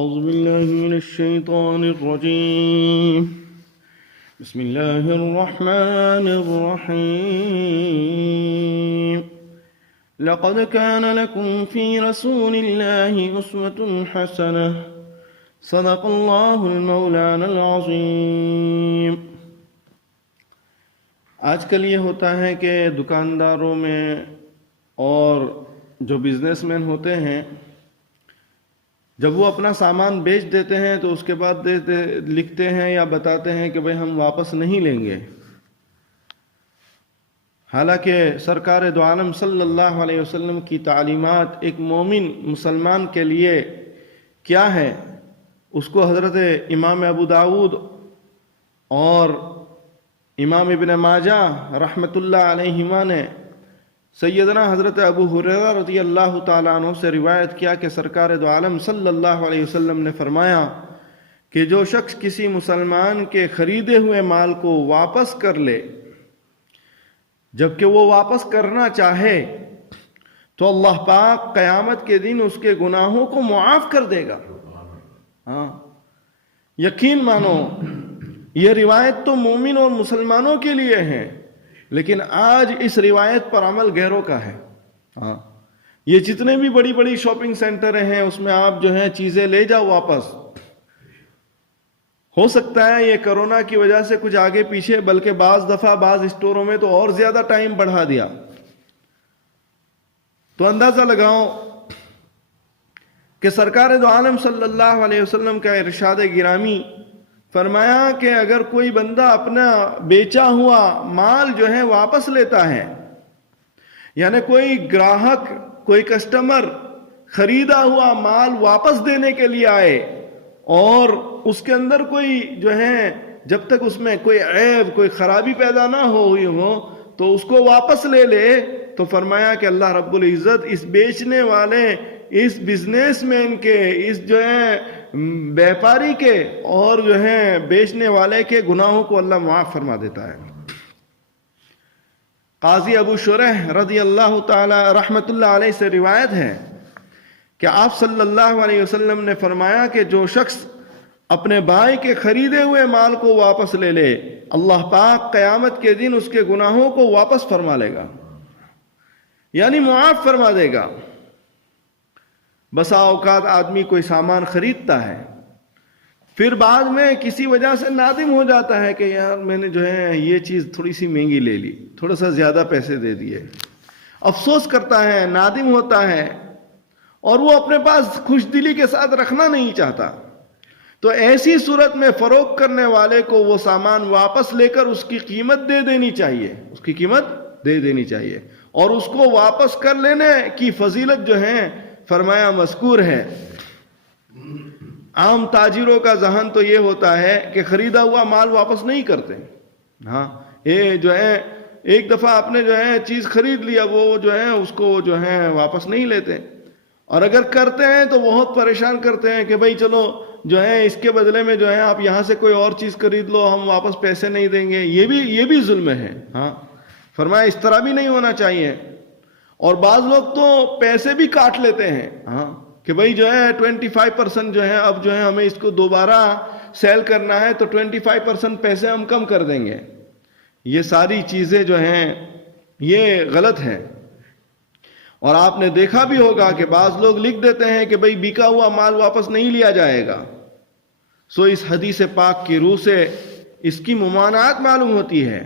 أعوذ بالله من الشيطان الرجيم. بسم الله الرحمن الرحيم. لقد كان لكم في رسول الله أسوة حسنة. صدق الله المولانا العظيم. آج کل یہ ہوتا ہے کہ دکانداروں میں اور جو بزنس مین ہوتے ہیں، جب وہ اپنا سامان بیچ دیتے ہیں تو اس کے بعد لکھتے ہیں یا بتاتے ہیں کہ بھئی ہم واپس نہیں لیں گے. حالانکہ سرکار دو عالم صلی اللہ علیہ وسلم کی تعلیمات ایک مومن مسلمان کے لیے کیا ہے، اس کو حضرت امام ابو داود اور امام ابن ماجہ رحمۃ اللہ علیہما نے سیدنا حضرت ابو ہریرہ رضی اللہ تعالیٰ عنہ سے روایت کیا کہ سرکار دو عالم صلی اللہ علیہ وسلم نے فرمایا کہ جو شخص کسی مسلمان کے خریدے ہوئے مال کو واپس کر لے، جبکہ وہ واپس کرنا چاہے تو اللہ پاک قیامت کے دن اس کے گناہوں کو معاف کر دے گا. یقین مانو یہ روایت تو مومن اور مسلمانوں کے لیے ہے، لیکن آج اس روایت پر عمل غیروں کا ہے. یہ جتنے بھی بڑی بڑی شاپنگ سینٹر ہیں اس میں آپ جو ہیں چیزیں لے جاؤ واپس. ہو سکتا ہے یہ کرونا کی وجہ سے کچھ آگے پیچھے، بلکہ بعض دفعہ بعض اسٹوروں میں تو اور زیادہ ٹائم بڑھا دیا. تو اندازہ لگاؤ کہ سرکار دو عالم صلی اللہ علیہ وسلم کا ارشاد گرامی فرمایا کہ اگر کوئی بندہ اپنا بیچا ہوا مال جو ہے واپس لیتا ہے، یعنی کوئی گراہک، کوئی کسٹمر خریدا ہوا مال واپس دینے کے لیے آئے اور اس کے اندر کوئی جو ہے جب تک اس میں کوئی عیب، کوئی خرابی پیدا نہ ہوئی ہو تو اس کو واپس لے لے، تو فرمایا کہ اللہ رب العزت اس بیچنے والے، اس بزنس مین کے، اس جو ہے بیپاری کے اور جو ہے بیچنے والے کے گناہوں کو اللہ معاف فرما دیتا ہے. قاضی ابو شریح رضی اللہ تعالی رحمت اللہ علیہ سے روایت ہے کہ آپ صلی اللہ علیہ وسلم نے فرمایا کہ جو شخص اپنے بھائی کے خریدے ہوئے مال کو واپس لے لے، اللہ پاک قیامت کے دن اس کے گناہوں کو واپس فرما لے گا، یعنی معاف فرما دے گا. بسا اوقات آدمی کوئی سامان خریدتا ہے، پھر بعد میں کسی وجہ سے نادم ہو جاتا ہے کہ یار میں نے جو ہے یہ چیز تھوڑی سی مہنگی لے لی، تھوڑا سا زیادہ پیسے دے دیے. افسوس کرتا ہے، نادم ہوتا ہے، اور وہ اپنے پاس خوش دلی کے ساتھ رکھنا نہیں چاہتا. تو ایسی صورت میں فروخت کرنے والے کو وہ سامان واپس لے کر اس کی قیمت دے دینی چاہیے، اس کی قیمت دے دینی چاہیے. اور اس کو واپس کر لینے کی فضیلت جو ہے فرمایا مذکور ہے. عام تاجروں کا ذہن تو یہ ہوتا ہے کہ خریدا ہوا مال واپس نہیں کرتے. یہ جو ہے ایک دفعہ آپ نے جو ہے چیز خرید لیا، وہ جو ہے اس کو جو ہے واپس نہیں لیتے، اور اگر کرتے ہیں تو بہت پریشان کرتے ہیں کہ بھئی چلو جو ہے اس کے بدلے میں جو ہے آپ یہاں سے کوئی اور چیز خرید لو، ہم واپس پیسے نہیں دیں گے. یہ بھی ظلم ہے. فرمایا اس طرح بھی نہیں ہونا چاہیے. اور بعض لوگ تو پیسے بھی کاٹ لیتے ہیں کہ بھئی جو ہے 25% جو ہے اب جو ہے ہمیں اس کو دوبارہ سیل کرنا ہے تو 25% پیسے ہم کم کر دیں گے. یہ ساری چیزیں جو ہیں یہ غلط ہیں. اور آپ نے دیکھا بھی ہوگا کہ بعض لوگ لکھ دیتے ہیں کہ بھئی بکا ہوا مال واپس نہیں لیا جائے گا. سو اس حدیث پاک کی روح سے اس کی ممانعت معلوم ہوتی ہے.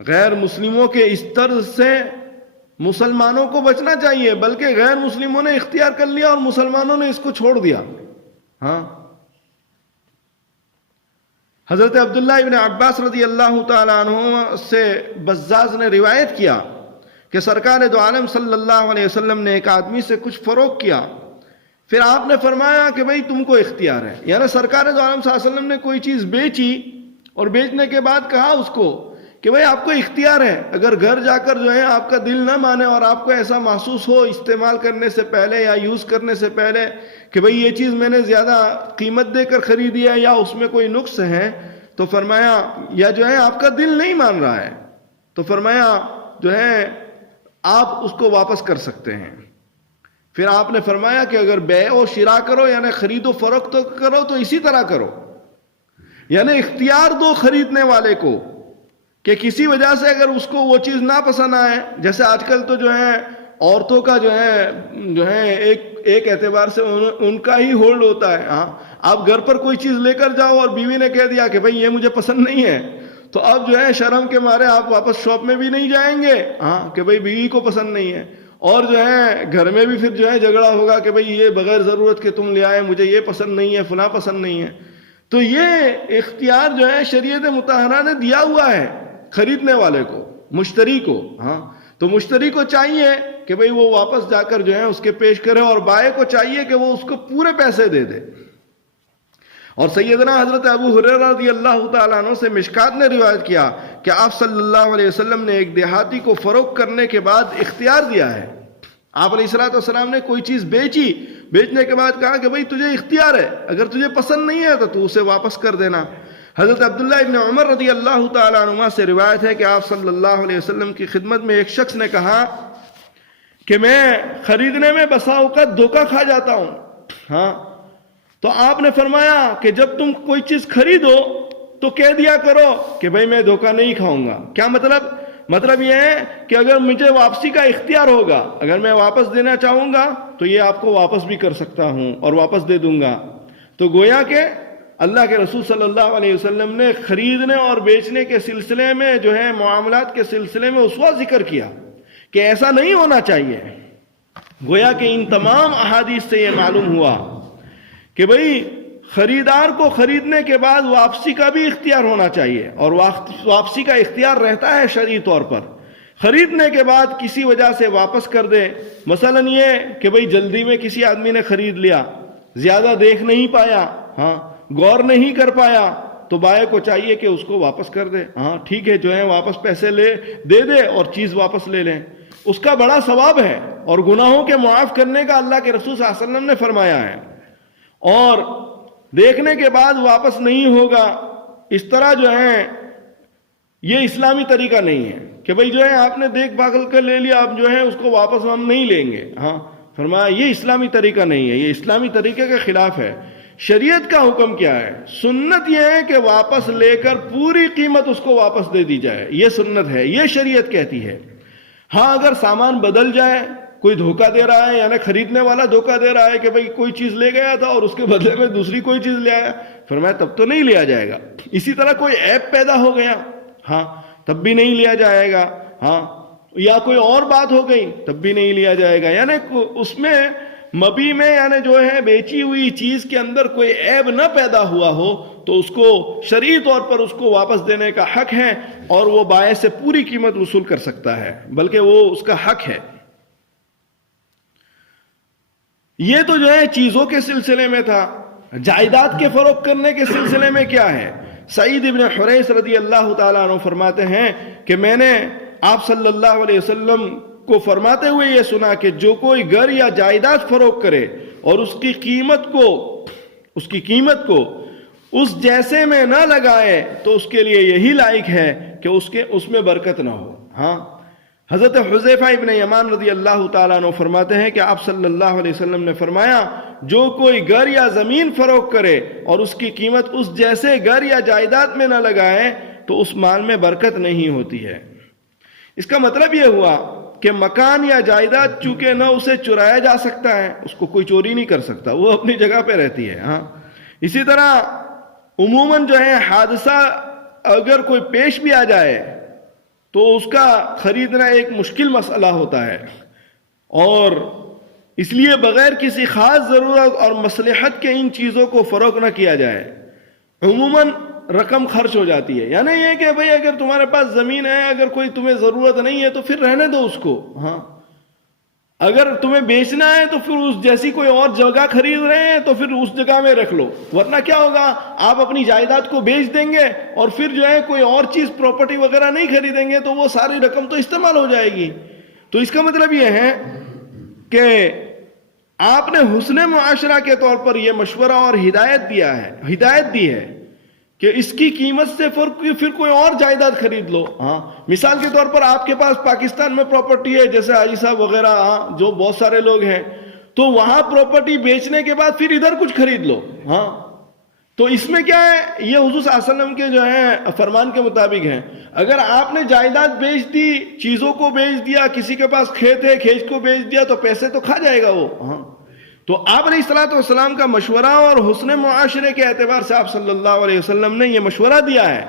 غیر مسلموں کے اس طرز سے مسلمانوں کو بچنا چاہیے، بلکہ غیر مسلموں نے اختیار کر لیا اور مسلمانوں نے اس کو چھوڑ دیا. حضرت عبداللہ ابن عباس رضی اللہ تعالیٰ عنہ سے بزاز نے روایت کیا کہ سرکار دو عالم صلی اللہ علیہ وسلم نے ایک آدمی سے کچھ فروخت کیا، پھر آپ نے فرمایا کہ بھئی تم کو اختیار ہے. یعنی سرکار دو عالم صلی اللہ علیہ وسلم نے کوئی چیز بیچی اور بیچنے کے بعد کہا اس کو کہ بھئی آپ کو اختیار ہے، اگر گھر جا کر جو ہے آپ کا دل نہ مانے اور آپ کو ایسا محسوس ہو استعمال کرنے سے پہلے یا یوز کرنے سے پہلے کہ بھئی یہ چیز میں نے زیادہ قیمت دے کر خریدی ہے یا اس میں کوئی نقص ہے، تو فرمایا یا جو ہے آپ کا دل نہیں مان رہا ہے تو فرمایا جو ہے آپ اس کو واپس کر سکتے ہیں. پھر آپ نے فرمایا کہ اگر بیع و شراء کرو یعنی خرید و فروخت کرو تو اسی طرح کرو، یعنی اختیار دو خریدنے والے کو کہ کسی وجہ سے اگر اس کو وہ چیز نہ پسند آئے، جیسے آج کل تو جو ہے عورتوں کا جو ہے ایک اعتبار سے ان کا ہی ہولڈ ہوتا ہے. ہاں آپ گھر پر کوئی چیز لے کر جاؤ اور بیوی نے کہہ دیا کہ بھئی یہ مجھے پسند نہیں ہے، تو اب جو ہے شرم کے مارے آپ واپس شاپ میں بھی نہیں جائیں گے ہاں کہ بھئی بیوی کو پسند نہیں ہے، اور جو ہے گھر میں بھی پھر جو ہے جھگڑا ہوگا کہ بھئی یہ بغیر ضرورت کے تم لے آئے، مجھے یہ پسند نہیں ہے، فلاں پسند نہیں ہے. تو یہ اختیار جو ہے شریعت مطہرہ نے دیا ہوا ہے خریدنے والے کو، مشتری کو. ہاں تو مشتری کو چاہیے کہ بھئی وہ واپس جا کر جو ہے اس کے پیش کرے، اور بائع کو چاہیے کہ وہ اس کو پورے پیسے دے دے. اور سیدنا حضرت ابو ہریرہ رضی اللہ تعالیٰ عنہ سے مشکات نے روایت کیا کہ آپ صلی اللہ علیہ وسلم نے ایک دیہاتی کو فروخت کرنے کے بعد اختیار دیا ہے. آپ علیہ الصلوۃ والسلام نے کوئی چیز بیچی، بیچنے کے بعد کہا کہ بھئی تجھے اختیار ہے، اگر تجھے پسند نہیں ہے تو اسے واپس کر دینا. حضرت عبداللہ ابن عمر رضی اللہ تعالیٰ عنہما سے روایت ہے کہ آپ صلی اللہ علیہ وسلم کی خدمت میں ایک شخص نے کہا کہ میں خریدنے میں بسا اوقات دھوکہ کھا جاتا ہوں. ہاں تو آپ نے فرمایا کہ جب تم کوئی چیز خریدو تو کہہ دیا کرو کہ بھئی میں دھوکہ نہیں کھاؤں گا. کیا مطلب یہ ہے کہ اگر مجھے واپسی کا اختیار ہوگا، اگر میں واپس دینا چاہوں گا تو یہ آپ کو واپس بھی کر سکتا ہوں اور واپس دے دوں گا. تو گویا کہ اللہ کے رسول صلی اللہ علیہ وسلم نے خریدنے اور بیچنے کے سلسلے میں جو ہے معاملات کے سلسلے میں اسوہ ذکر کیا کہ ایسا نہیں ہونا چاہیے. گویا کہ ان تمام احادیث سے یہ معلوم ہوا کہ بھئی خریدار کو خریدنے کے بعد واپسی کا بھی اختیار ہونا چاہیے، اور واپسی کا اختیار رہتا ہے شرعی طور پر. خریدنے کے بعد کسی وجہ سے واپس کر دے، مثلا یہ کہ بھئی جلدی میں کسی آدمی نے خرید لیا، زیادہ دیکھ نہیں پایا، ہاں غور نہیں کر پایا، تو بائع کو چاہیے کہ اس کو واپس کر دے. ہاں ٹھیک ہے، جو ہے واپس پیسے دے دے اور چیز واپس لے لیں. اس کا بڑا ثواب ہے اور گناہوں کے معاف کرنے کا اللہ کے رسول صلی اللہ علیہ وسلم نے فرمایا ہے. اور دیکھنے کے بعد واپس نہیں ہوگا، اس طرح جو ہے یہ اسلامی طریقہ نہیں ہے کہ بھئی جو ہے آپ نے دیکھ بھال کر لے لیا، اب جو ہے اس کو واپس ہم نہیں لیں گے. ہاں فرمایا یہ اسلامی طریقہ نہیں ہے، یہ اسلامی طریقے کے خلاف ہے. شریعت کا حکم کیا ہے؟ سنت یہ ہے کہ واپس لے کر پوری قیمت اس کو واپس دے دی جائے، یہ سنت ہے، یہ شریعت کہتی ہے. ہاں اگر سامان بدل جائے، کوئی دھوکہ دے رہا ہے، یعنی خریدنے والا دھوکہ دے رہا ہے کہ بھئی کوئی چیز لے گیا تھا اور اس کے بدلے میں دوسری کوئی چیز لے آیا، فرمایا تب تو نہیں لیا جائے گا. اسی طرح کوئی عیب پیدا ہو گیا، ہاں تب بھی نہیں لیا جائے گا. ہاں یا کوئی اور بات ہو گئی تب بھی نہیں لیا جائے گا. یعنی اس میں مبی میں یعنی جو ہے بیچی ہوئی چیز کے اندر کوئی عیب نہ پیدا ہوا ہو تو اس کو شرعی طور پر اس کو واپس دینے کا حق ہے، اور وہ بائع سے پوری قیمت وصول کر سکتا ہے، بلکہ وہ اس کا حق ہے. یہ تو جو ہے چیزوں کے سلسلے میں تھا. جائیداد کے فروخت کرنے کے سلسلے میں کیا ہے؟ سعید ابن حریث رضی اللہ تعالیٰ عنہ فرماتے ہیں کہ میں نے آپ صلی اللہ علیہ وسلم کو فرماتے ہوئے یہ سنا کہ جو کوئی گھر یا جائیداد فروخت کرے اور اس کی قیمت کو اس جیسے میں نہ لگائے تو اس کے لیے یہی لائق ہے کہ اس میں برکت نہ ہو. ہاں حضرت حذیفہ ابن یمان رضی اللہ تعالیٰ عنہ فرماتے ہیں کہ آپ صلی اللہ علیہ وسلم نے فرمایا جو کوئی گھر یا زمین فروخت کرے اور اس کی قیمت اس جیسے گھر یا جائیداد میں نہ لگائے تو اس مال میں برکت نہیں ہوتی ہے. اس کا مطلب یہ ہوا کہ مکان یا جائیداد چونکہ نہ اسے چرایا جا سکتا ہے، اس کو کوئی چوری نہیں کر سکتا، وہ اپنی جگہ پہ رہتی ہے. ہاں اسی طرح عموماً جو ہے حادثہ اگر کوئی پیش بھی آ جائے تو اس کا خریدنا ایک مشکل مسئلہ ہوتا ہے، اور اس لیے بغیر کسی خاص ضرورت اور مصلحت کے ان چیزوں کو فروخت نہ کیا جائے. عموماً رقم خرچ ہو جاتی ہے. یعنی یہ کہ بھئی اگر تمہارے پاس زمین ہے، اگر کوئی تمہیں ضرورت نہیں ہے تو پھر رہنے دو اس کو. ہاں اگر تمہیں بیچنا ہے تو پھر اس جیسی کوئی اور جگہ خرید رہے ہیں تو پھر اس جگہ میں رکھ لو، ورنہ کیا ہوگا آپ اپنی جائیداد کو بیچ دیں گے اور پھر جو ہے کوئی اور چیز پراپرٹی وغیرہ نہیں خریدیں گے تو وہ ساری رقم تو استعمال ہو جائے گی. تو اس کا مطلب یہ ہے کہ آپ نے حسن معاشرہ کے طور پر یہ مشورہ اور ہدایت دی ہے کہ اس کی قیمت سے پھر کوئی اور جائیداد خرید لو. ہاں مثال کے طور پر آپ کے پاس پاکستان میں پراپرٹی ہے، جیسے حاجی صاحب وغیرہ، جو بہت سارے لوگ ہیں، تو وہاں پراپرٹی بیچنے کے بعد پھر ادھر کچھ خرید لو. ہاں تو اس میں کیا ہے, یہ حضور صلی اللہ علیہ وسلم کے جو ہے فرمان کے مطابق ہے. اگر آپ نے جائیداد بیچ دی, چیزوں کو بیچ دیا, کسی کے پاس کھیت ہے کھیت کو بیچ دیا, تو پیسے تو کھا جائے گا وہ. ہاں تو آپ علیہ الصلوۃ والسلام کا مشورہ اور حسن معاشرے کے اعتبار سے آپ صلی اللہ علیہ وسلم نے یہ مشورہ دیا ہے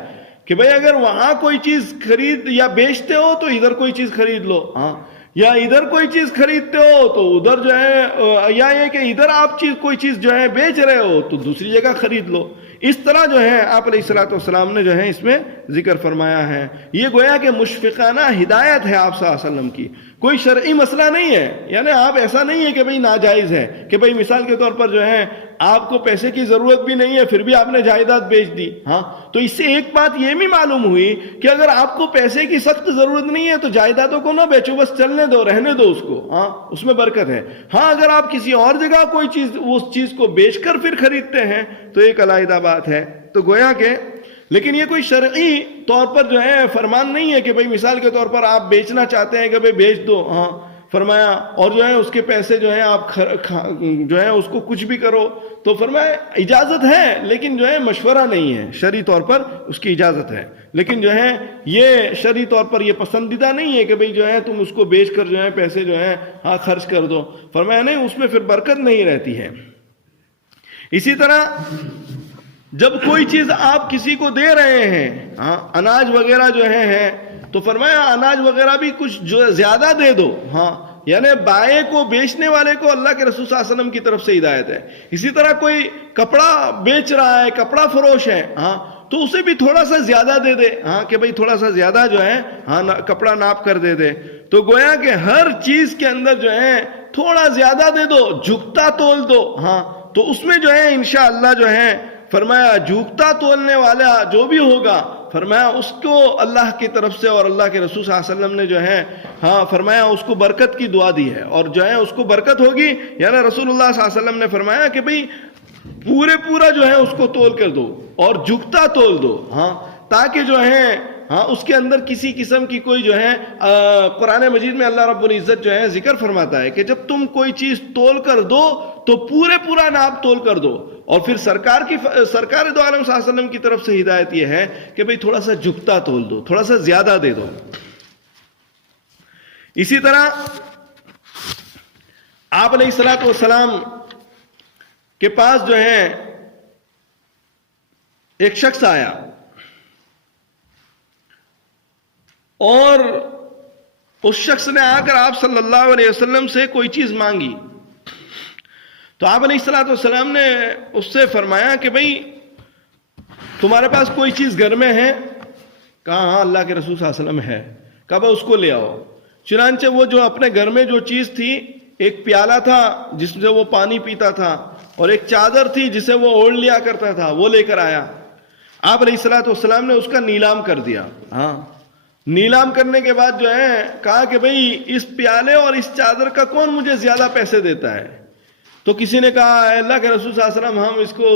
کہ بھئی اگر وہاں کوئی چیز خرید یا بیچتے ہو تو ادھر کوئی چیز خرید لو. ہاں یا ادھر کوئی چیز خریدتے ہو تو ادھر جو ہے, یا یہ کہ ادھر آپ کوئی چیز جو ہے بیچ رہے ہو تو دوسری جگہ خرید لو. اس طرح جو ہے آپ علیہ الصلوۃ والسلام نے جو ہے اس میں ذکر فرمایا ہے. یہ گویا کہ مشفقانہ ہدایت ہے آپ صلی اللہ علیہ وسلم کی, کوئی شرعی مسئلہ نہیں ہے. یعنی آپ ایسا نہیں ہے کہ بھئی ناجائز ہے, کہ بھئی مثال کے طور پر جو ہے آپ کو پیسے کی ضرورت بھی نہیں ہے پھر بھی آپ نے جائیداد بیچ دی. ہاں تو اس سے ایک بات یہ بھی معلوم ہوئی کہ اگر آپ کو پیسے کی سخت ضرورت نہیں ہے تو جائیدادوں کو نہ بیچو, بس چلنے دو, رہنے دو اس کو. ہاں اس میں برکت ہے. ہاں اگر آپ کسی اور جگہ کوئی چیز اس چیز کو بیچ کر پھر خریدتے ہیں تو ایک علیحدہ بات ہے. تو گویا کہ لیکن یہ کوئی شرعی طور پر جو ہے فرمان نہیں ہے کہ بھئی مثال کے طور پر آپ بیچنا چاہتے ہیں کہ بھئی بیچ دو. ہاں فرمایا اور جو ہے اس کے پیسے جو ہے آپ جو ہے اس کو کچھ بھی کرو, تو فرمایا اجازت ہے لیکن جو ہے مشورہ نہیں ہے. شرعی طور پر اس کی اجازت ہے لیکن جو ہے یہ شرعی طور پر یہ پسندیدہ نہیں ہے کہ بھئی جو ہے تم اس کو بیچ کر جو ہے پیسے جو ہے ہاں خرچ کر دو. فرمایا نہیں, اس میں پھر برکت نہیں رہتی ہے. اسی طرح جب کوئی چیز آپ کسی کو دے رہے ہیں, ہاں اناج وغیرہ جو ہے تو فرمایا اناج وغیرہ بھی کچھ جو زیادہ دے دو. ہاں یعنی بائیں کو, بیچنے والے کو اللہ کے رسول صلی اللہ علیہ وسلم کی طرف سے ہدایت ہے. اسی طرح کوئی کپڑا بیچ رہا ہے, کپڑا فروش ہے, ہاں تو اسے بھی تھوڑا سا زیادہ دے دے. ہاں کہ بھئی تھوڑا سا زیادہ جو ہے ہاں کپڑا ناپ کر دے دے. تو گویا کہ ہر چیز کے اندر جو ہے تھوڑا زیادہ دے دو, جھکتا تول دو. ہاں تو اس میں جو ہے انشاءاللہ جو ہے فرمایا جھوکتا تولنے والا جو بھی ہوگا فرمایا اس کو اللہ کی طرف سے اور اللہ کے رسول صلی اللہ علیہ وسلم نے جو ہے ہاں فرمایا اس کو برکت کی دعا دی ہے, اور جو ہے اس کو برکت ہوگی. یعنی رسول اللہ صلی اللہ علیہ وسلم نے فرمایا کہ بھئی پورا جو ہے اس کو تول کر دو اور جھکتا تول دو. ہاں تاکہ جو ہے ہاں اس کے اندر کسی قسم کی کوئی جو ہے قرآن مجید میں اللہ رب العزت جو ہے ذکر فرماتا ہے کہ جب تم کوئی چیز تول کر دو تو پورا ناپ تول کر دو. اور پھر سرکار دو عالم صلی اللہ علیہ وسلم کی طرف سے ہدایت یہ ہے کہ بھئی تھوڑا سا جھکتا تول دو, تھوڑا سا زیادہ دے دو. اسی طرح آپ علیہ الصلوۃ والسلام کے پاس جو ہے ایک شخص آیا اور اس شخص نے آ کر آپ صلی اللہ علیہ وسلم سے کوئی چیز مانگی. تو آپ علیہ الصلوۃ والسلام نے اس سے فرمایا کہ بھئی تمہارے پاس کوئی چیز گھر میں ہے؟ کہا ہاں اللہ کے رسول صلی اللہ علیہ وسلم ہے. کہا بھئی اس کو لے آؤ. چنانچہ وہ جو اپنے گھر میں جو چیز تھی, ایک پیالہ تھا جس سے وہ پانی پیتا تھا, اور ایک چادر تھی جسے وہ اوڑھ لیا کرتا تھا, وہ لے کر آیا. آپ علیہ الصلوۃ والسلام نے اس کا نیلام کر دیا. ہاں نیلام کرنے کے بعد جو ہے کہا کہ بھئی اس پیالے اور اس چادر کا کون مجھے زیادہ پیسے دیتا ہے؟ تو کسی نے کہا اے اللہ کے رسول صلی اللہ علیہ وسلم ہم اس کو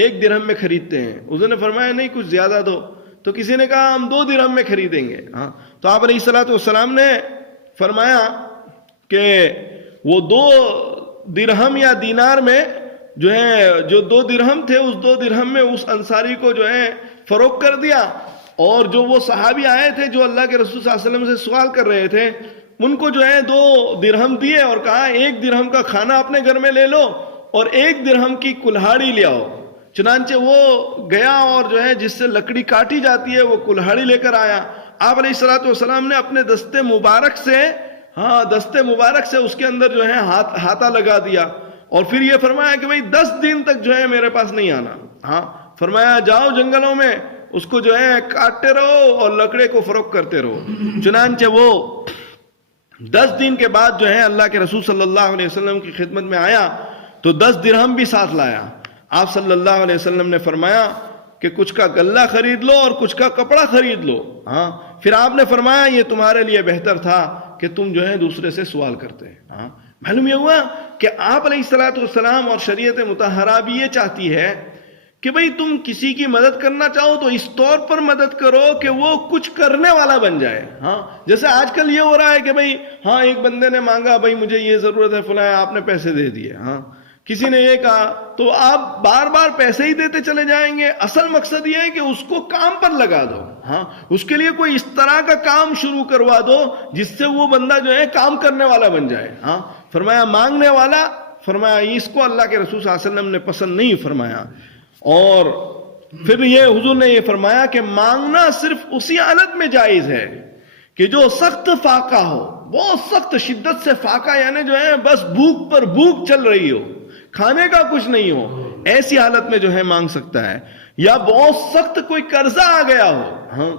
1 درہم میں خریدتے ہیں. حضور نے فرمایا نہیں کچھ زیادہ دو. تو کسی نے کہا ہم 2 درہم میں خریدیں گے. ہاں تو آپ علیہ الصلوۃ والسلام نے فرمایا کہ وہ 2 درہم یا دینار میں جو ہے جو 2 درہم تھے اس 2 درہم میں اس انصاری کو جو ہے فروخت کر دیا. اور جو وہ صحابی آئے تھے جو اللہ کے رسول صلی اللہ علیہ وسلم سے سوال کر رہے تھے ان کو جو ہے 2 درہم دیے اور کہا 1 درہم کا کھانا اپنے گھر میں لے لو اور 1 درہم کی کلہاڑی لے آؤ. چنانچہ وہ گیا اور جو ہے جس سے لکڑی کاٹی جاتی ہے وہ کلہاڑی لے کر آیا. آپ علیہ الصلوۃ والسلام نے اپنے دستے مبارک سے اس کے اندر جو ہے ہاتھا لگا دیا اور پھر یہ فرمایا کہ بھئی 10 دن تک جو ہے میرے پاس نہیں آنا. ہاں فرمایا جاؤ جنگلوں میں اس کو جو ہے کاٹتے رہو اور لکڑے کو فروخت کرتے رہو. چنانچہ وہ 10 دن کے بعد جو ہے اللہ کے رسول صلی اللہ علیہ وسلم کی خدمت میں آیا تو 10 درہم بھی ساتھ لایا. آپ صلی اللہ علیہ وسلم نے فرمایا کہ کچھ کا غلہ خرید لو اور کچھ کا کپڑا خرید لو. ہاں پھر آپ نے فرمایا یہ تمہارے لیے بہتر تھا کہ تم جو ہے دوسرے سے سوال کرتے. ہاں معلوم یہ ہوا کہ آپ علیہ الصلوۃ والسلام اور شریعت مطہرہ بھی یہ چاہتی ہے کہ بھئی تم کسی کی مدد کرنا چاہو تو اس طور پر مدد کرو کہ وہ کچھ کرنے والا بن جائے. ہاں جیسے آج کل یہ ہو رہا ہے کہ بھئی ہاں ایک بندے نے مانگا بھئی مجھے یہ ضرورت ہے فلاں، آپ نے پیسے دے دیے. ہاں کسی نے یہ کہا تو آپ بار بار پیسے ہی دیتے چلے جائیں گے. اصل مقصد یہ ہے کہ اس کو کام پر لگا دو. ہاں اس کے لیے کوئی اس طرح کا کام شروع کروا دو جس سے وہ بندہ جو ہے کام کرنے والا بن جائے. ہاں فرمایا مانگنے والا، فرمایا اس کو اللہ کے رسول صلی اللہ علیہ وسلم نے پسند نہیں فرمایا. اور پھر یہ حضور نے یہ فرمایا کہ مانگنا صرف اسی حالت میں جائز ہے کہ جو سخت فاقہ ہو، بہت سخت شدت سے فاقہ، یعنی جو ہے بس بھوک پر بھوک چل رہی ہو، کھانے کا کچھ نہیں ہو، ایسی حالت میں جو ہے مانگ سکتا ہے. یا بہت سخت کوئی قرضہ آ گیا ہو، ہاں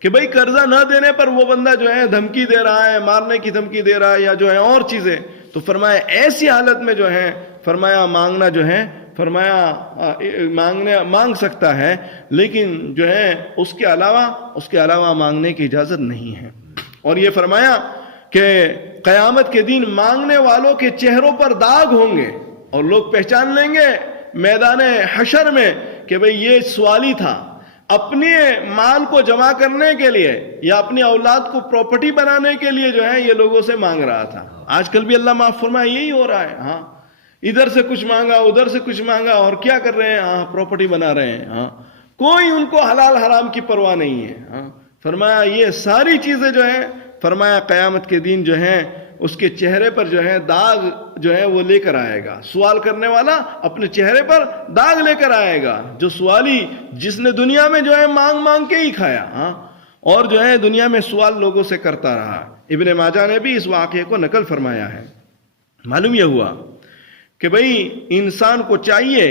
کہ بھئی قرضہ نہ دینے پر وہ بندہ جو ہے دھمکی دے رہا ہے، مارنے کی دھمکی دے رہا ہے یا جو ہے اور چیزیں، تو فرمایا ایسی حالت میں جو ہے فرمایا مانگنا جو ہے فرمایا مانگ سکتا ہے، لیکن جو ہے اس کے علاوہ مانگنے کی اجازت نہیں ہے. اور یہ فرمایا کہ قیامت کے دن مانگنے والوں کے چہروں پر داغ ہوں گے اور لوگ پہچان لیں گے میدان حشر میں کہ بھئی یہ سوالی تھا، اپنے مال کو جمع کرنے کے لیے یا اپنی اولاد کو پراپرٹی بنانے کے لیے جو ہے یہ لوگوں سے مانگ رہا تھا. آج کل بھی اللہ معاف فرمائے یہی ہو رہا ہے. ہاں ادھر سے کچھ مانگا، ادھر سے کچھ مانگا، اور کیا کر رہے ہیں؟ ہاں پراپرٹی بنا رہے ہیں. ہاں کوئی ان کو حلال حرام کی پرواہ نہیں ہے. ہاں فرمایا یہ ساری چیزیں جو ہیں فرمایا قیامت کے دن جو ہیں اس کے چہرے پر جو ہے داغ جو ہے وہ لے کر آئے گا. سوال کرنے والا اپنے چہرے پر داغ لے کر آئے گا، جو سوالی جس نے دنیا میں جو ہے مانگ کے ہی کھایا. ہاں اور جو ہے دنیا میں سوال لوگوں سے کرتا رہا. ابن ماجہ نے بھی اس واقعے کو نقل فرمایا ہے. معلوم یہ ہوا کہ بھئی انسان کو چاہیے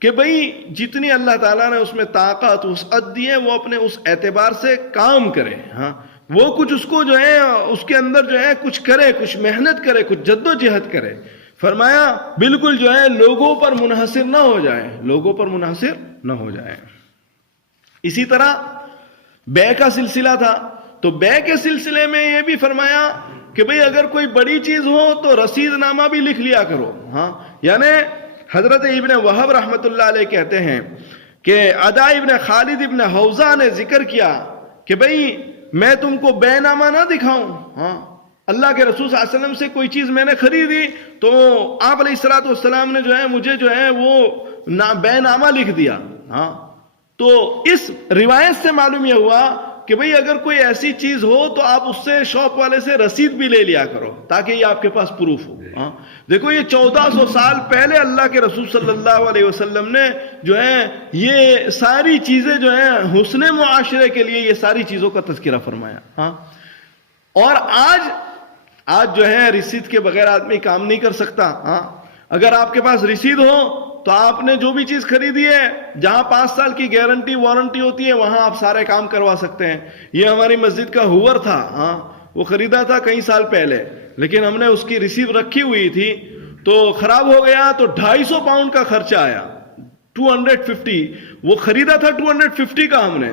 کہ بھئی جتنی اللہ تعالیٰ نے اس میں طاقت وسعت دی ہے وہ اپنے اس اعتبار سے کام کرے. ہاں وہ کچھ اس کو جو ہے اس کے اندر جو ہے کچھ کرے، کچھ محنت کرے، کچھ جد و جہد کرے. فرمایا بالکل جو ہے لوگوں پر منحصر نہ ہو جائے، لوگوں پر منحصر نہ ہو جائے. اسی طرح بے کا سلسلہ تھا، تو بے کے سلسلے میں یہ بھی فرمایا کہ بھئی اگر کوئی بڑی چیز ہو تو رسید نامہ بھی لکھ لیا کرو. ہاں یعنی حضرت ابن وہب رحمت اللہ علیہ کہتے ہیں کہ عدا ابن خالد ابن حوزہ نے ذکر کیا کہ بھئی میں تم کو بے نامہ نہ دکھاؤں. ہاں اللہ کے رسول صلی اللہ علیہ وسلم سے کوئی چیز میں نے خریدی تو آپ علیہ الصلوۃ والسلام نے جو ہے مجھے جو ہے وہ بے نامہ لکھ دیا. ہاں تو اس روایت سے معلوم یہ ہوا کہ بھئی اگر کوئی ایسی چیز ہو تو آپ اس سے شاپ والے سے رسید بھی لے لیا کرو تاکہ یہ آپ کے پاس پروف ہو. ہاں دیکھو یہ 1400 سال پہلے اللہ کے رسول صلی اللہ علیہ وسلم نے جو ہے یہ ساری چیزیں جو ہیں حسن معاشرے کے لیے یہ ساری چیزوں کا تذکرہ فرمایا. ہاں اور آج جو ہے رسید کے بغیر آدمی کام نہیں کر سکتا. ہاں اگر آپ کے پاس رسید ہو تو آپ نے جو بھی چیز خریدی ہے جہاں 5 سال کی گارنٹی وارنٹی ہوتی ہے وہاں آپ سارے کام کروا سکتے ہیں. یہ ہماری مسجد کا ہوور تھا. ہاں وہ خریدا تھا کئی سال پہلے، لیکن ہم نے اس کی ریسیو رکھی ہوئی تھی تو خراب ہو گیا تو 250 پاؤنڈ کا خرچہ آیا. 250 وہ خریدا تھا 250 کا، ہم نے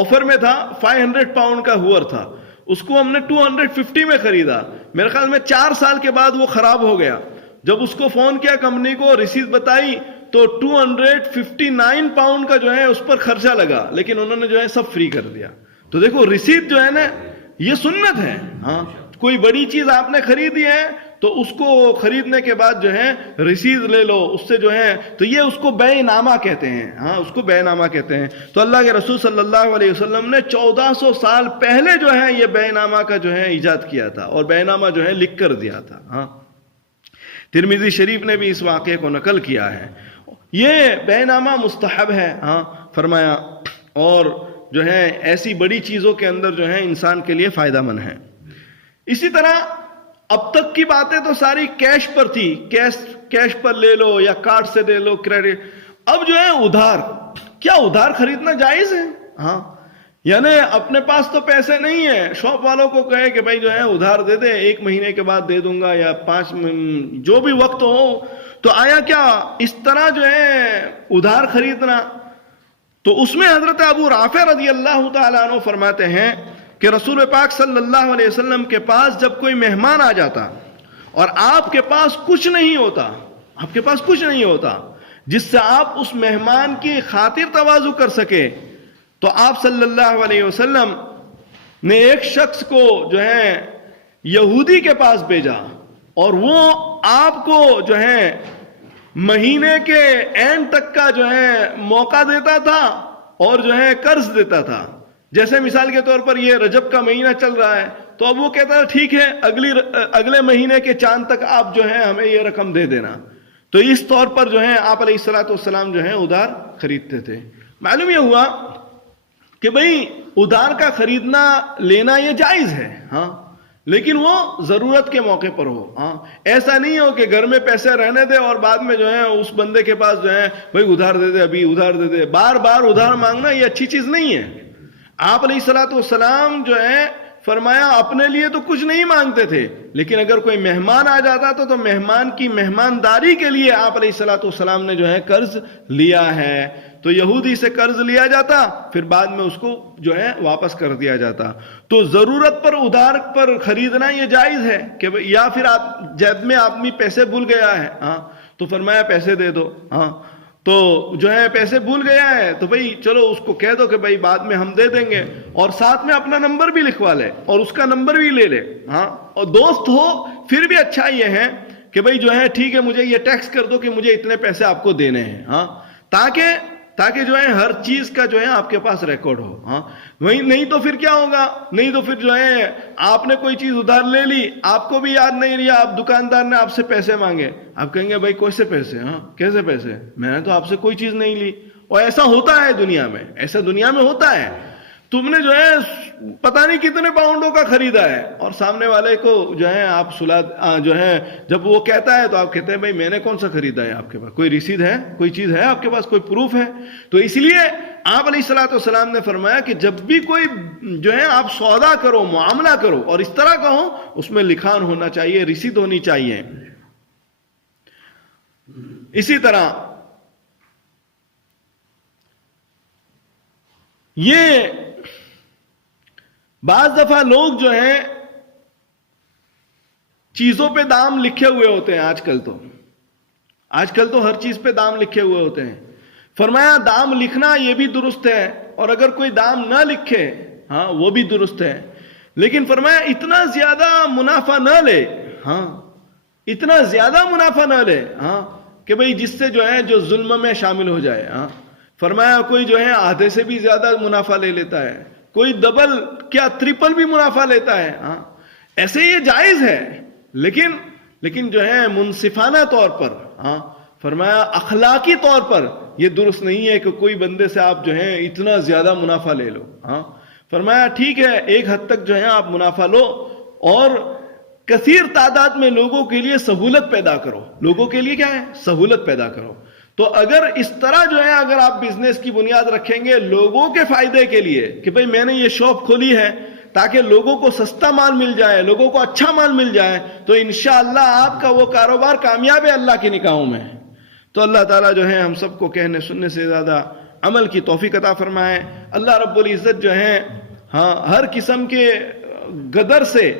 آفر میں تھا 500 پاؤنڈ کا ہوور تھا، اس کو ہم نے 250 میں خریدا. میرے خیال میں 4 سال کے بعد وہ خراب ہو گیا. جب اس کو فون کیا کمپنی کو رسید بتائی تو 259 پاؤنڈ کا جو ہے اس پر خرچہ لگا، لیکن انہوں نے جو ہے سب فری کر دیا. تو دیکھو رسید جو ہے نا یہ سنت ہے. ہاں کوئی بڑی چیز آپ نے خریدی ہے تو اس کو خریدنے کے بعد جو ہے رسید لے لو اس سے جو ہے، تو یہ اس کو بیع نامہ کہتے ہیں. ہاں اس کو بیع نامہ کہتے ہیں. تو اللہ کے رسول صلی اللہ علیہ وسلم نے 1400 سال پہلے جو ہے یہ بیع نامہ کا جو ہے ایجاد کیا تھا اور بیع نامہ جو ہے لکھ کر دیا تھا. ہاں ترمذی شریف نے بھی اس واقعے کو نقل کیا ہے. یہ بیع نامہ مستحب ہے. ہاں فرمایا اور جو ہے ایسی بڑی چیزوں کے اندر جو ہے انسان کے لیے فائدہ مند ہے. اسی طرح اب تک کی باتیں تو ساری کیش پر تھی، کیش پر لے لو یا کارڈ سے لے لو، کریڈٹ. اب جو ہے ادھار، کیا ادھار خریدنا جائز ہے؟ ہاں یعنی اپنے پاس تو پیسے نہیں ہیں، شاپ والوں کو کہے کہ بھائی جو ہے ادھار دے دے، 1 مہینے کے بعد دے دوں گا یا 5 جو بھی وقت ہو. تو آیا کیا اس طرح جو ہے ادھار خریدنا؟ تو اس میں حضرت ابو رافع رضی اللہ تعالیٰ عنہ فرماتے ہیں کہ رسول پاک صلی اللہ علیہ وسلم کے پاس جب کوئی مہمان آ جاتا اور آپ کے پاس کچھ نہیں ہوتا، جس سے آپ اس مہمان کی خاطر تواضع کر سکے. تو آپ صلی اللہ علیہ وسلم نے ایک شخص کو جو ہے یہودی کے پاس بھیجا اور وہ آپ کو جو ہے مہینے کے اینڈ تک کا جو ہے موقع دیتا تھا اور جو ہے قرض دیتا تھا. جیسے مثال کے طور پر یہ رجب کا مہینہ چل رہا ہے تو اب وہ کہتا ہے ٹھیک ہے اگلے مہینے کے چاند تک آپ جو ہے ہمیں یہ رقم دے دینا. تو اس طور پر جو ہے آپ علیہ الصلوۃ والسلام جو ہے ادھار خریدتے تھے. معلوم یہ ہوا کہ بھئی ادھار کا خریدنا لینا یہ جائز ہے ہاں، لیکن وہ ضرورت کے موقع پر ہو. ہاں ایسا نہیں ہو کہ گھر میں پیسے رہنے دے اور بعد میں جو ہے اس بندے کے پاس جو ہے بھئی ادھار دے دے، ابھی ادھار دے دے. بار بار ادھار مانگنا یہ اچھی چیز نہیں ہے. آپ علیہ الصلوۃ والسلام جو ہے فرمایا اپنے لیے تو کچھ نہیں مانگتے تھے، لیکن اگر کوئی مہمان آ جاتا تو مہمان کی مہمانداری کے لیے آپ علیہ الصلوۃ والسلام نے جو ہے قرض لیا ہے. تو یہودی سے قرض لیا جاتا، پھر بعد میں اس کو جو ہے واپس کر دیا جاتا. تو ضرورت پر ادھار پر خریدنا یہ جائز ہے کہ یا پھر آپ جیب میں آدمی پیسے بھول گیا ہے ہاں تو فرمایا پیسے دے دو. ہاں تو جو ہے پیسے بھول گیا ہے تو بھئی چلو اس کو کہہ دو کہ بھئی بعد میں ہم دے دیں گے، اور ساتھ میں اپنا نمبر بھی لکھوا لے اور اس کا نمبر بھی لے لے. ہاں اور دوست ہو پھر بھی اچھا یہ ہے کہ بھئی جو ہے ٹھیک ہے مجھے یہ ٹیکسٹ کر دو کہ مجھے اتنے پیسے آپ کو دینے ہیں. ہاں تاکہ جو ہے ہر چیز کا جو ہے آپ کے پاس ریکارڈ ہو. ہاں وہی نہیں تو پھر کیا ہوگا، نہیں تو پھر جو ہے آپ نے کوئی چیز ادھار لے لی، آپ کو بھی یاد نہیں رہا، آپ دکاندار نے آپ سے پیسے مانگے، آپ کہیں گے بھائی کیسے پیسے، ہاں کیسے پیسے، میں نے تو آپ سے کوئی چیز نہیں لی. اور ایسا ہوتا ہے دنیا میں، ایسا دنیا میں ہوتا ہے. تم نے جو ہے پتہ نہیں کتنے پاؤنڈوں کا خریدا ہے اور سامنے والے کو جو ہے آپ جو ہے جب وہ کہتا ہے تو آپ کہتے ہیں بھائی میں نے کون سا خریدا ہے، آپ کے پاس کوئی رسید ہے، کوئی چیز ہے آپ کے پاس، کوئی پروف ہے. تو اس لیے آپ علیہ الصلوۃ والسلام نے فرمایا کہ جب بھی کوئی جو ہے آپ سودا کرو، معاملہ کرو اور اس طرح کا ہو، اس میں لکھان ہونا چاہیے، رسید ہونی چاہیے. اسی طرح یہ بعض دفعہ لوگ جو ہیں چیزوں پہ دام لکھے ہوئے ہوتے ہیں. آج کل تو ہر چیز پہ دام لکھے ہوئے ہوتے ہیں. فرمایا دام لکھنا یہ بھی درست ہے اور اگر کوئی دام نہ لکھے ہاں وہ بھی درست ہے، لیکن فرمایا اتنا زیادہ منافع نہ لے. ہاں اتنا زیادہ منافع نہ لے ہاں کہ بھئی جس سے جو ہے جو ظلم میں شامل ہو جائے. ہاں فرمایا کوئی جو ہے آدھے سے بھی زیادہ منافع لے لیتا ہے، کوئی ڈبل کیا ٹرپل بھی منافع لیتا ہے. ہاں ایسے یہ جائز ہے، لیکن جو ہے منصفانہ طور پر، ہاں فرمایا اخلاقی طور پر یہ درست نہیں ہے کہ کوئی بندے سے آپ جو ہے اتنا زیادہ منافع لے لو. ہاں فرمایا ٹھیک ہے ایک حد تک جو ہے آپ منافع لو اور کثیر تعداد میں لوگوں کے لیے سہولت پیدا کرو. لوگوں کے لیے کیا ہے؟ سہولت پیدا کرو. تو اگر اس طرح جو ہے اگر آپ بزنس کی بنیاد رکھیں گے لوگوں کے فائدے کے لیے کہ بھئی میں نے یہ شاپ کھولی ہے تاکہ لوگوں کو سستا مال مل جائے، لوگوں کو اچھا مال مل جائے، تو انشاءاللہ آپ کا وہ کاروبار کامیاب ہے اللہ کی نگاہوں میں. تو اللہ تعالیٰ جو ہے ہم سب کو کہنے سننے سے زیادہ عمل کی توفیق عطا فرمائے. اللہ رب العزت جو ہے ہاں ہر قسم کے غدر سے،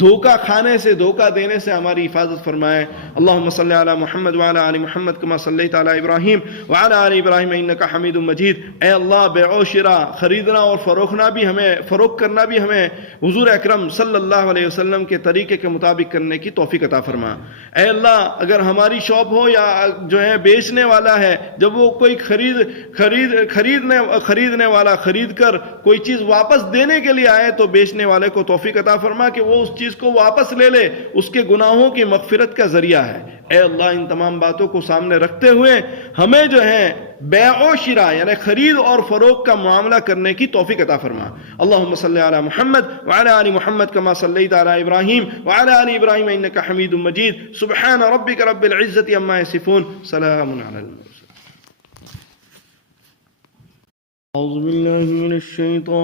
دھوکہ کھانے سے، دھوکہ دینے سے ہماری حفاظت فرمائے. اللہم صلی علی محمد وعلی آل محمد کما صلیت علی ابراہیم وعلی آل ابراہیم انکا حمید مجید. اے اللہ بیع و شراء، خریدنا اور فروخت کرنا بھی ہمیں حضور اکرم صلی اللہ علیہ وسلم کے طریقے کے مطابق کرنے کی توفیق عطا فرما. اے اللہ اگر ہماری شاپ ہو یا جو ہے بیچنے والا ہے، جب وہ کوئی خریدنے والا خرید کر کوئی چیز واپس دینے کے لیے آئے تو بیچنے والے کو توفیق عطا فرما کہ وہ اس چیز کو واپس لے لے، اس کے گناہوں کی مغفرت کا ذریعہ ہے. اے اللہ ان تمام باتوں کو سامنے رکھتے ہوئے ہمیں جو ہے بیع و شراء یعنی خرید اور فروخت کا معاملہ کرنے کی توفیق عطا فرما. اللہم صلی علی محمد وعلی آل محمد کما صلیت علی ابراہیم وعلی آل ابراہیم انکا حمید مجید. سبحان ربک رب العزت عما یصفون، سلام علی المرسلین. اعوذ باللہ من الشیطان